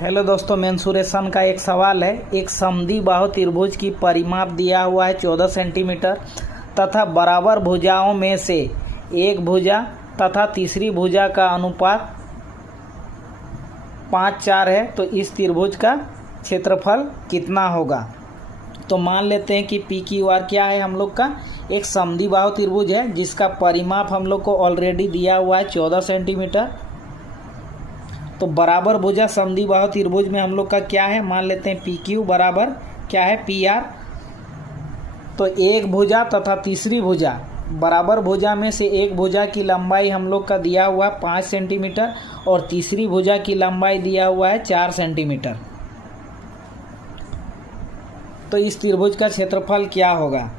Hello दोस्तों, mensuration का एक सवाल है। एक समद्विबाहु त्रिभुज की परिमाप दिया हुआ है 14 सेंटीमीटर तथा बराबर भुजाओं में से एक भुजा तथा तीसरी भुजा का अनुपात 5:4 है। तो इस त्रिभुज का क्षेत्रफल कितना होगा? तो मान लेते हैं कि पी क्यू आर क्या है हम लोग का, एक समद्विबाहु त्रिभुज है जिसका परिमाप हम लोग को ऑलरेडी दिया हुआ है 14 सेंटीमीटर। तो बराबर भुजा समद्विबाहु त्रिभुज में हम लोग का क्या है, मान लेते हैं पी क्यू बराबर क्या है, पी आर। तो एक भुजा तथा तीसरी भुजा, बराबर भुजा में से एक भुजा की लंबाई हम लोग का दिया हुआ है 5 सेंटीमीटर और तीसरी भुजा की लंबाई दिया हुआ है 4 सेंटीमीटर। तो इस त्रिभुज का क्षेत्रफल क्या होगा?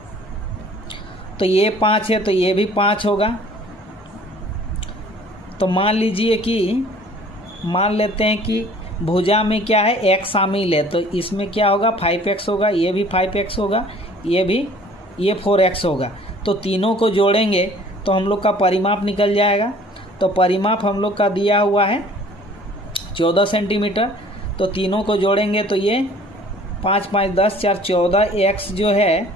तो ये 5 है तो ये भी 5 होगा। तो मान लेते हैं कि भुजा में क्या है, x शामिल है। तो इसमें क्या होगा, 5x होगा, ये भी 5x होगा, ये 4x होगा। तो तीनों को जोड़ेंगे तो हम लोग का परिमाप निकल जाएगा। तो परिमाप हम लोग का दिया हुआ है 14 सेंटीमीटर। तो तीनों को जोड़ेंगे तो ये 5 5 10 4 14, x जो है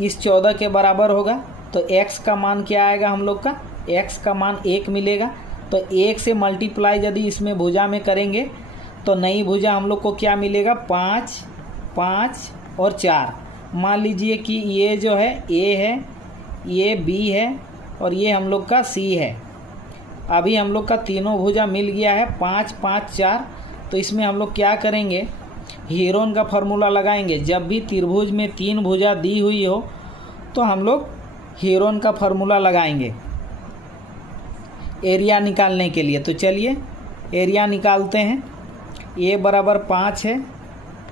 इस 14 के बराबर होगा। तो x का मान क्या आएगा हम लोग का, x का मान 1 मिलेगा। तो 1 से मल्टीप्लाई यदि इसमें भुजा में करेंगे तो नई भुजा हम लोग को क्या मिलेगा, 5 5 और 4। मान लीजिए कि ये जो है a है, ये b है और ये हम लोग का c है। अभी हम लोग का तीनों भुजा मिल गया है 5 5 4। तो इसमें हम लोग क्या करेंगे, हीरोन का फॉर्मूला लगाएंगे। जब भी त्रिभुज में 3 भुजा दी हुई हो तो हम लोग हीरोन का फॉर्मूला लगाएंगे एरिया निकालने के लिए। तो चलिए एरिया निकालते हैं। a बराबर 5 है,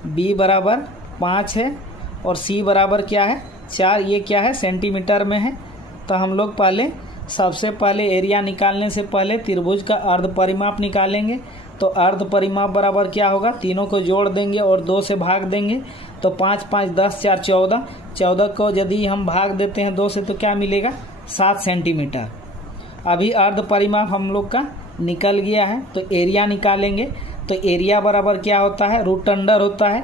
b बराबर 5 है और c बराबर क्या है, 4। ये क्या है, सेंटीमीटर में है। तो हम लोग सबसे पहले एरिया निकालने से पहले त्रिभुज का अर्ध परिमाप निकालेंगे। तो अर्ध परिमाप बराबर क्या होगा, तीनों को जोड़ देंगे और 2 से भाग देंगे। तो 5 5 10 4 14, 14 को यदि हम भाग देते हैं 2 से तो क्या मिलेगा, 7 सेंटीमीटर। अभी अर्ध परिमाप हम लोग का निकल गया है। तो एरिया निकालेंगे। तो एरिया बराबर क्या होता है, रूट अंडर होता है।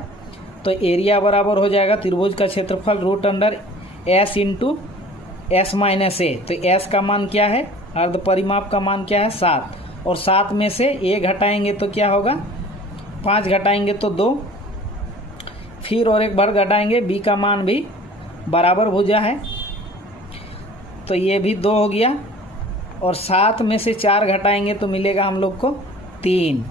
तो एरिया बराबर हो जाएगा त्रिभुज का क्षेत्रफल root under s into s minus a. तो s का मान क्या है, अर्ध परिमाप का मान क्या है, 7। और 7 में से a घटाएंगे तो क्या होगा, 5 घटाएंगे तो 2, फिर और एक बार घटाएंगे, b का मान भी बराबर भुजा है तो ये भी 2 हो गया। और 7 में से 4 घटाएंगे तो मिलेगा हम लोग को 3।